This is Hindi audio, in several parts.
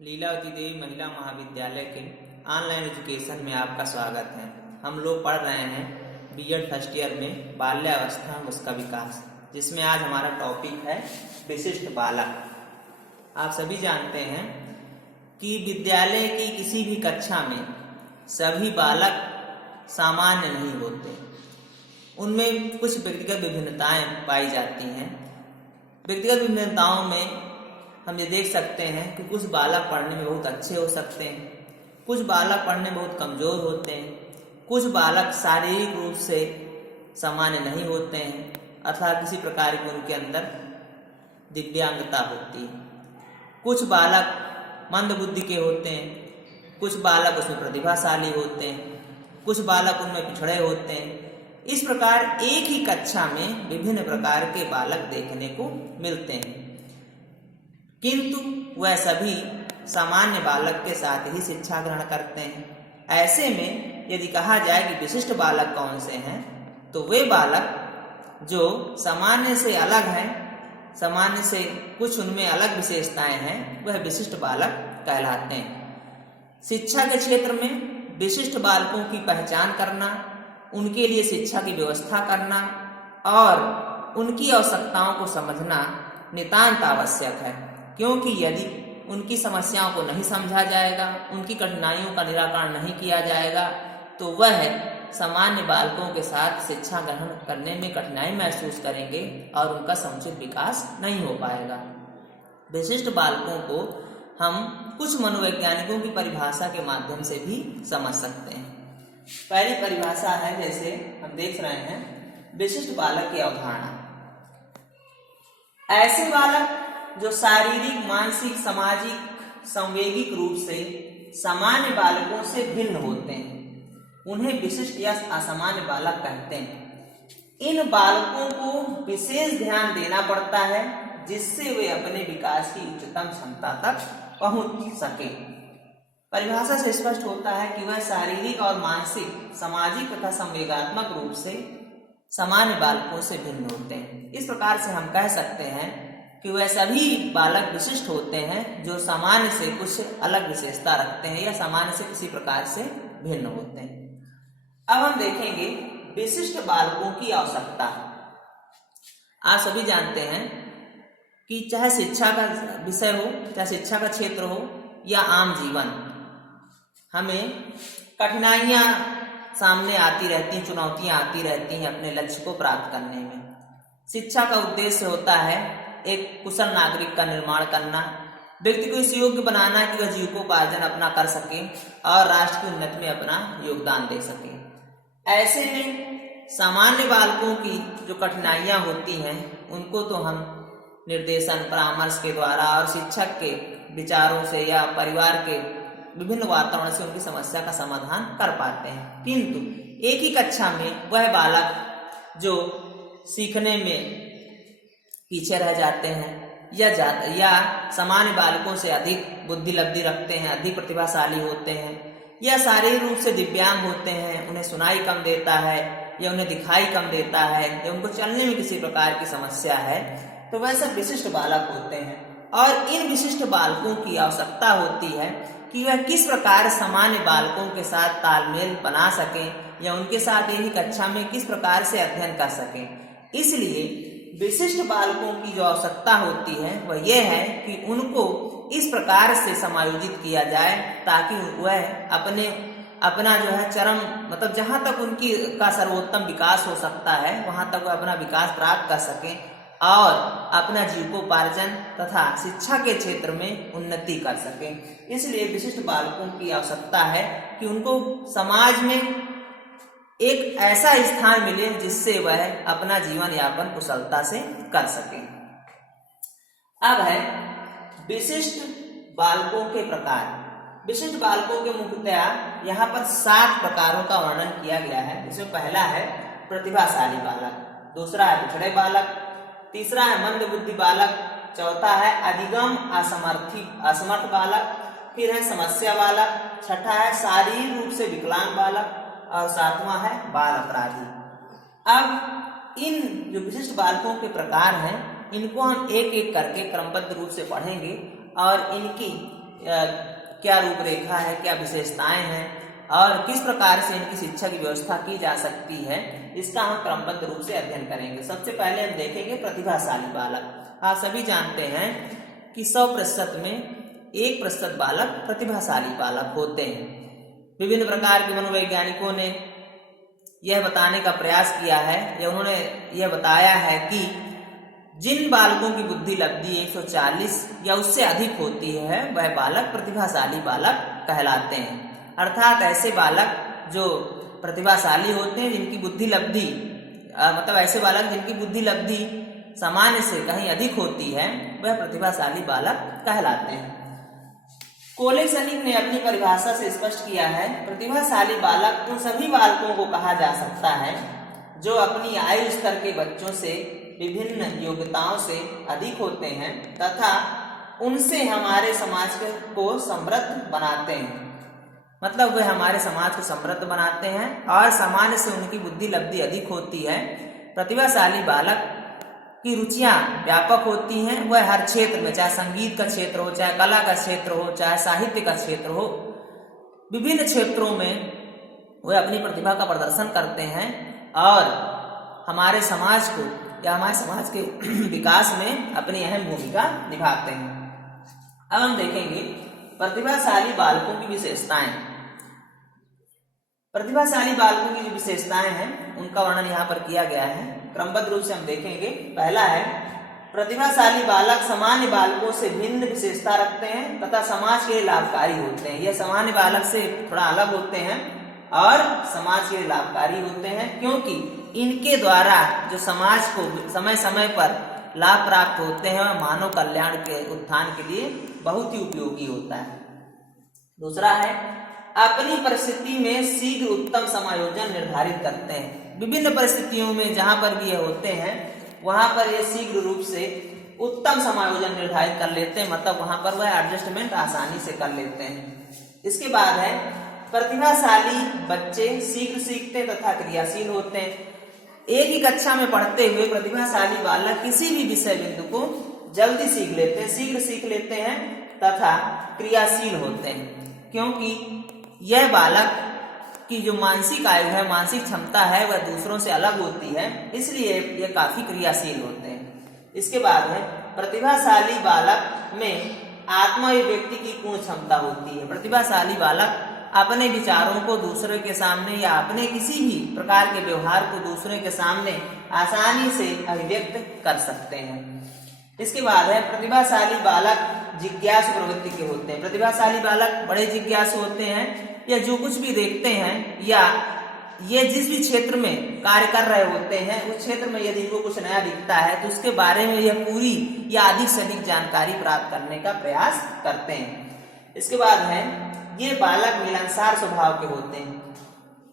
लीलावती देवी महिला महाविद्यालय के ऑनलाइन एजुकेशन में आपका स्वागत है। हम लोग पढ़ रहे हैं बीएड फर्स्ट ईयर में बाल्यावस्था में उसका विकास, जिसमें आज हमारा टॉपिक है विशिष्ट बालक। आप सभी जानते हैं कि विद्यालय की किसी भी कक्षा में सभी बालक सामान्य नहीं होते, उनमें कुछ व्यक्तिगत विभिन्नताएं पाई जाती हैं। व्यक्तिगत विभिन्नताओं में हम ये देख सकते हैं कि कुछ बालक पढ़ने में बहुत अच्छे हो सकते हैं, कुछ बालक पढ़ने में बहुत कमजोर होते हैं, कुछ बालक शारीरिक रूप से सामान्य नहीं होते हैं अर्थात किसी प्रकार की उनके अंदर दिव्यांगता होती है। कुछ बालक मंद बुद्धि के होते हैं, कुछ बालक उसमें प्रतिभाशाली होते हैं, कुछ बालक उनमें पिछड़े होते हैं। इस प्रकार एक ही कक्षा में विभिन्न प्रकार के बालक देखने को मिलते हैं, किंतु वह सभी सामान्य बालक के साथ ही शिक्षा ग्रहण करते हैं। ऐसे में यदि कहा जाए कि विशिष्ट बालक कौन से हैं, तो वे बालक जो सामान्य से अलग हैं, सामान्य से कुछ उनमें अलग विशेषताएं हैं, वह विशिष्ट बालक कहलाते हैं। शिक्षा के क्षेत्र में विशिष्ट बालकों की पहचान करना, उनके लिए शिक्षा की व्यवस्था करना और उनकी आवश्यकताओं को समझना नितांत आवश्यक है, क्योंकि यदि उनकी समस्याओं को नहीं समझा जाएगा, उनकी कठिनाइयों का निराकरण नहीं किया जाएगा, तो वह सामान्य बालकों के साथ शिक्षा ग्रहण करने में कठिनाई महसूस करेंगे और उनका समुचित विकास नहीं हो पाएगा। विशिष्ट बालकों को हम कुछ मनोवैज्ञानिकों की परिभाषा के माध्यम से भी समझ सकते हैं। पहली परिभाषा है, जैसे हम देख रहे हैं, विशिष्ट बालक की अवधारणा। ऐसे बालक जो शारीरिक, मानसिक, सामाजिक, संवेगिक रूप से सामान्य बालकों से भिन्न होते हैं, उन्हें विशिष्ट या असामान्य बालक कहते हैं। इन बालकों को विशेष ध्यान देना पड़ता है, जिससे वे अपने विकास की उच्चतम क्षमता तक पहुंच सके। परिभाषा से स्पष्ट होता है कि वह शारीरिक और मानसिक, सामाजिक तथा संवेगात्मक रूप से सामान्य बालकों से भिन्न होते हैं। इस प्रकार से हम कह सकते हैं कि वह सभी बालक विशिष्ट होते हैं जो सामान्य से कुछ अलग विशेषता रखते हैं या सामान्य से किसी प्रकार से भिन्न होते हैं। अब हम देखेंगे विशिष्ट बालकों की आवश्यकता। आप सभी जानते हैं कि चाहे शिक्षा का विषय हो, चाहे शिक्षा का क्षेत्र हो या आम जीवन, हमें कठिनाइयां सामने आती रहती हैं, चुनौतियां आती रहती हैं अपने लक्ष्य को प्राप्त करने में। शिक्षा का उद्देश्य होता है एक कुशल नागरिक का निर्माण करना, व्यक्ति को इस योग्य बनाना कि वह जीविकोपार्जन अपना कर सके और राष्ट्र की उन्नति में अपना योगदान दे सके। ऐसे में सामान्य बालकों की जो कठिनाइयां होती हैं, उनको तो हम निर्देशन, परामर्श के द्वारा और शिक्षक के विचारों से या परिवार के विभिन्न वातावरण से उनकी समस्या का समाधान कर पाते हैं। किंतु एक ही कक्षा में वह बालक जो सीखने में पीछे रह जाते हैं या सामान्य बालकों से अधिक बुद्धि लब्धि रखते हैं, अधिक प्रतिभाशाली होते हैं, या शारीरिक रूप से दिव्यांग होते हैं, उन्हें सुनाई कम देता है या उन्हें दिखाई कम देता है या उनको चलने में किसी प्रकार की समस्या है, तो वह सब विशिष्ट बालक होते हैं। और इन विशिष्ट बालकों की आवश्यकता होती है कि वह किस प्रकार सामान्य बालकों के साथ तालमेल बना सकें या उनके साथ एक ही कक्षा में किस प्रकार से अध्ययन कर सकें। इसलिए विशिष्ट बालकों की जो आवश्यकता होती है वह यह है कि उनको इस प्रकार से समायोजित किया जाए ताकि वह अपना जो है चरम, मतलब जहां तक उनकी का सर्वोत्तम विकास हो सकता है वहां तक वह अपना विकास प्राप्त कर सकें और अपना जीविकोपार्जन तथा शिक्षा के क्षेत्र में उन्नति कर सकें। इसलिए विशिष्ट बालकों की आवश्यकता है कि उनको समाज में एक ऐसा स्थान मिले जिससे वह अपना जीवन यापन कुशलता से कर सके। अब है विशिष्ट बालकों के प्रकार। विशिष्ट बालकों के मुख्यतया यहाँ पर 7 प्रकारों का वर्णन किया गया है। इसमें पहला है प्रतिभाशाली बालक, दूसरा है पिछड़े बालक, तीसरा है मंद बुद्धि बालक, चौथा है अधिगम असमर्थ बालक, फिर है समस्या बालक, छठा है शारीरिक रूप से विकलांग बालक और 7वां है बाल अपराधी। अब इन जो विशिष्ट बालकों के प्रकार हैं, इनको हम एक एक करके क्रमबद्ध रूप से पढ़ेंगे और इनकी क्या रूपरेखा है, क्या विशेषताएं हैं और किस प्रकार से इनकी शिक्षा की व्यवस्था की जा सकती है, इसका हम क्रमबद्ध रूप से अध्ययन करेंगे। सबसे पहले हम देखेंगे प्रतिभाशाली बालक। आप सभी जानते हैं कि 100% में 1% बालक प्रतिभाशाली बालक होते हैं। विभिन्न प्रकार के मनोवैज्ञानिकों ने यह बताने का प्रयास किया है या उन्होंने यह बताया है कि जिन बालकों की बुद्धि लब्धि 140 या उससे अधिक होती है वह बालक प्रतिभाशाली बालक कहलाते हैं। अर्थात ऐसे बालक जो प्रतिभाशाली होते हैं, जिनकी बुद्धि लब्धि मतलब ऐसे बालक जिनकी बुद्धि लब्धि सामान्य से कहीं अधिक होती है वह प्रतिभाशाली बालक कहलाते हैं। कोलेसनिक ने अपनी परिभाषा से स्पष्ट किया है, प्रतिभाशाली बालक उन सभी बालकों को कहा जा सकता है जो अपनी आयु स्तर के बच्चों से विभिन्न योग्यताओं से अधिक होते हैं तथा उनसे हमारे समाज को समृद्ध बनाते हैं। मतलब वे हमारे समाज को समृद्ध बनाते हैं और सामान्य से उनकी बुद्धि लब्धि अधिक होती है। प्रतिभाशाली बालक की रुचियां व्यापक होती हैं। वह हर क्षेत्र में, चाहे संगीत का क्षेत्र हो, चाहे कला का क्षेत्र हो, चाहे साहित्य का क्षेत्र हो, विभिन्न क्षेत्रों में वह अपनी प्रतिभा का प्रदर्शन करते हैं और हमारे समाज को या हमारे समाज के विकास में अपनी अहम भूमिका निभाते हैं। अब हम देखेंगे प्रतिभाशाली बालकों की विशेषताएं। प्रतिभाशाली बालकों की जो विशेषताएं हैं उनका वर्णन यहाँ पर किया गया है। क्रमबद्ध रूप से हम देखेंगे। पहला है, प्रतिभाशाली बालक सामान्य बालकों से भिन्न विशेषता रखते हैं तथा समाज के लिए लाभकारी होते हैं। यह सामान्य बालक से थोड़ा अलग होते हैं और समाज के लिए लाभकारी होते हैं, क्योंकि इनके द्वारा जो समाज को समय समय पर लाभ प्राप्त होते हैं और मानव कल्याण के उत्थान के लिए बहुत ही उपयोगी होता है। दूसरा है, अपनी परिस्थिति में शीघ्र उत्तम समायोजन निर्धारित करते हैं। विभिन्न परिस्थितियों में जहां पर भी ये होते हैं वहां पर ये शीघ्र रूप से उत्तम समायोजन निर्धारित कर लेते हैं, मतलब वहां पर वह एडजस्टमेंट आसानी से कर लेते हैं। इसके बाद है, प्रतिभाशाली बच्चे शीघ्र सीखते तथा क्रियाशील होते हैं। एक ही कक्षा में पढ़ते हुए प्रतिभाशाली बालक किसी भी विषय बिंदु को जल्दी सीख लेते हैं, शीघ्र सीख लेते हैं तथा क्रियाशील होते हैं, क्योंकि यह बालक की जो मानसिक आयु है, मानसिक क्षमता है, वह दूसरों से अलग होती है, इसलिए ये काफी क्रियाशील होते हैं। इसके बाद है, प्रतिभाशाली बालक में आत्म अभिव्यक्ति की पूर्ण क्षमता होती है। प्रतिभाशाली बालक अपने विचारों को दूसरे के सामने या अपने किसी भी प्रकार के व्यवहार को दूसरे के सामने आसानी से अभिव्यक्त कर सकते हैं। इसके बाद है, प्रतिभाशाली बालक जिज्ञासु प्रवृत्ति के होते हैं। प्रतिभाशाली बालक बड़े जिज्ञासु होते हैं, या जो कुछ भी देखते हैं या ये जिस भी क्षेत्र में कार्य कर रहे होते हैं उस क्षेत्र में यदि इनको कुछ नया दिखता है तो उसके बारे में यह पूरी या अधिक से अधिक जानकारी प्राप्त करने का प्रयास करते हैं। इसके बाद है, ये बालक मिलनसार स्वभाव के होते हैं।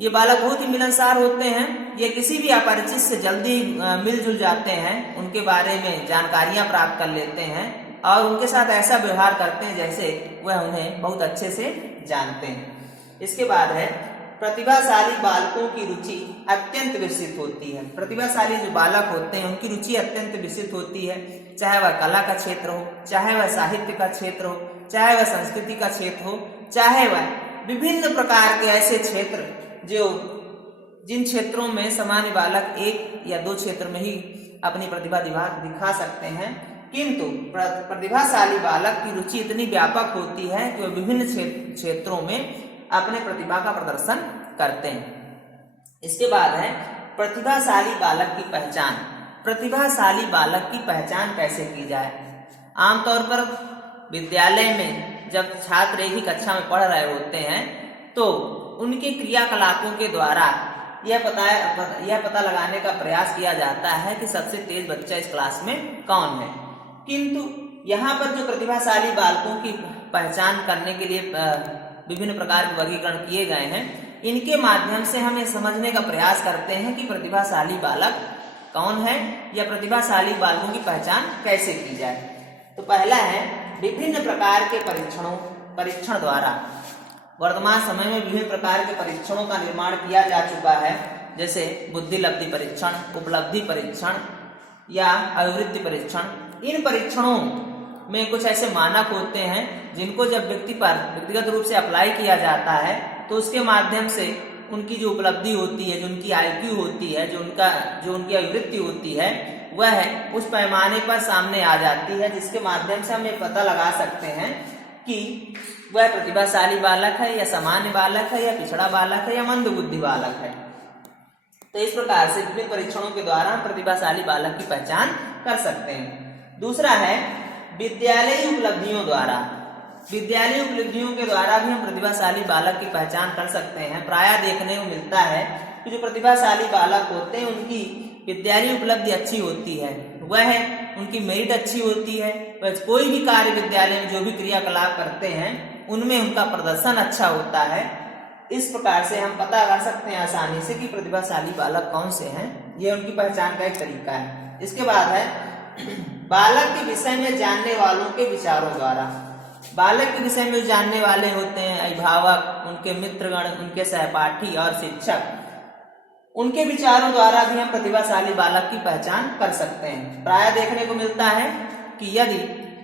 ये बालक बहुत ही मिलनसार होते हैं। ये किसी भी अपरिचित से जल्दी मिलजुल जाते हैं, उनके बारे में जानकारियां प्राप्त कर लेते हैं और उनके साथ ऐसा व्यवहार करते हैं जैसे वह उन्हें बहुत अच्छे से जानते हैं। इसके बाद है, प्रतिभाशाली बालकों की रुचि अत्यंत विकसित होती है। प्रतिभाशाली जो बालक होते हैं उनकी रुचि अत्यंत विकसित होती है, चाहे वह कला का क्षेत्र हो, चाहे वह साहित्य का क्षेत्र हो, चाहे वह संस्कृति का क्षेत्र हो, चाहे वह विभिन्न प्रकार के ऐसे क्षेत्र जो जिन क्षेत्रों में सामान्य बालक एक या दो क्षेत्र में ही अपनी प्रतिभा दिखा सकते हैं, किंतु प्रतिभाशाली बालक की रुचि इतनी व्यापक होती है कि वह विभिन्न क्षेत्रों में अपने प्रतिभा का प्रदर्शन करते हैं। इसके बाद है, प्रतिभाशाली बालक की पहचान। प्रतिभाशाली बालक की पहचान कैसे की जाए? आमतौर पर विद्यालय में जब छात्र एक ही कक्षा में पढ़ रहे होते हैं तो उनके क्रियाकलापों के द्वारा यह पता लगाने का प्रयास किया जाता है कि सबसे तेज बच्चा इस क्लास में कौन है। किंतु यहाँ पर जो प्रतिभाशाली बालकों की पहचान करने के लिए विभिन्न प्रकार के वर्गीकरण किए गए हैं, इनके माध्यम से हम ये समझने का प्रयास करते हैं कि प्रतिभाशाली बालक कौन है या प्रतिभाशाली बालकों की पहचान कैसे की जाए। तो पहला है, विभिन्न प्रकार के परीक्षण द्वारा। वर्तमान समय में विभिन्न प्रकार के परीक्षणों का निर्माण किया जा चुका है, जैसे बुद्धि लब्धि परीक्षण, उपलब्धि परीक्षण या अभिवृद्धि परीक्षण। इन परीक्षणों में कुछ ऐसे मानक होते हैं जिनको जब व्यक्ति पर व्यक्तिगत रूप से अप्लाई किया जाता है तो उसके माध्यम से उनकी जो उपलब्धि होती है, जो उनकी IQ होती है, जो उनकी अभिवृत्ति होती है, वह उस पैमाने पर सामने आ जाती है, जिसके माध्यम से हम ये पता लगा सकते हैं कि वह प्रतिभाशाली बालक है या सामान्य बालक है या पिछड़ा बालक है या मंद बुद्धि बालक है। तो इस प्रकार से विभिन्न परीक्षणों के द्वारा हम प्रतिभाशाली बालक की पहचान कर सकते हैं। दूसरा है विद्यालयी उपलब्धियों द्वारा। विद्यालयी उपलब्धियों के द्वारा भी हम प्रतिभाशाली बालक की पहचान कर सकते हैं। प्रायः देखने को मिलता है कि जो प्रतिभाशाली बालक होते हैं उनकी विद्यालयी उपलब्धि अच्छी होती है, वह उनकी मेरिट अच्छी होती है, वह कोई भी कार्य विद्यालय में जो भी क्रियाकलाप करते हैं उनमें उनका प्रदर्शन अच्छा होता है। इस प्रकार से हम पता कर सकते हैं आसानी से कि प्रतिभाशाली बालक कौन से हैं। यह उनकी पहचान का एक तरीका है। इसके बाद है बालक के विषय में जानने वालों के विचारों द्वारा। बालक के विषय में जानने वाले होते हैं अभिभावक, उनके मित्रगण, उनके सहपाठी और शिक्षक, उनके विचारों द्वारा भी हम प्रतिभाशाली बालक की पहचान कर सकते हैं। प्रायः देखने को मिलता है कि यदि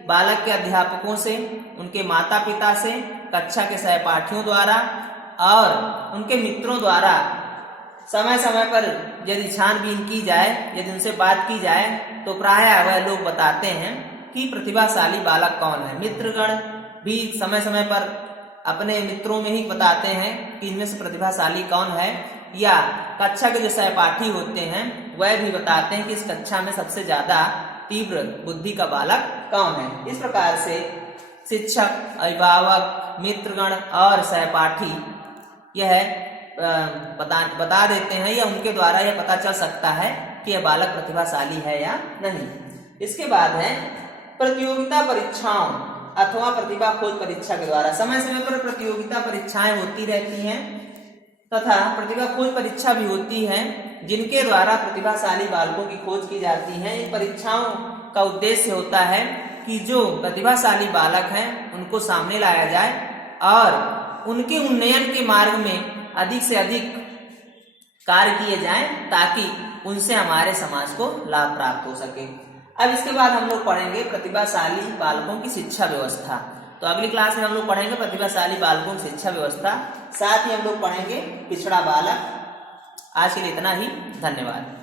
बालक के अध्यापकों से, उनके माता पिता से, कक्षा के सहपाठियों द्वारा और उनके मित्रों द्वारा समय समय पर यदि छानबीन की जाए, यदि उनसे बात की जाए, तो प्रायः वह लोग बताते हैं कि प्रतिभाशाली बालक कौन है। मित्रगण भी समय समय पर अपने मित्रों में ही बताते हैं कि इनमें से प्रतिभाशाली कौन है, या कक्षा के जो सहपाठी होते हैं वह भी बताते हैं कि इस कक्षा में सबसे ज्यादा तीव्र बुद्धि का बालक कौन है। इस प्रकार से शिक्षक, अभिभावक, मित्रगण और सहपाठी यह बता देते हैं, या उनके द्वारा यह पता चल सकता है कि यह बालक प्रतिभाशाली है या नहीं। इसके बाद है प्रतियोगिता परीक्षाओं अथवा प्रतिभा खोज परीक्षा के द्वारा। समय समय पर प्रतियोगिता परीक्षाएं होती रहती हैं तथा प्रतिभा खोज परीक्षा भी होती है, जिनके द्वारा प्रतिभाशाली बालकों की खोज की जाती है। इन परीक्षाओं का उद्देश्य होता है कि जो प्रतिभाशाली बालक हैं उनको सामने लाया जाए और उनके उन्नयन के मार्ग में अधिक से अधिक कार्य किए जाएं, ताकि उनसे हमारे समाज को लाभ प्राप्त हो सके। अब इसके बाद हम लोग पढ़ेंगे प्रतिभाशाली बालकों की शिक्षा व्यवस्था। तो अगली क्लास में हम लोग पढ़ेंगे प्रतिभाशाली बालकों की शिक्षा व्यवस्था, साथ ही हम लोग पढ़ेंगे पिछड़ा बालक। आज के लिए इतना ही, धन्यवाद।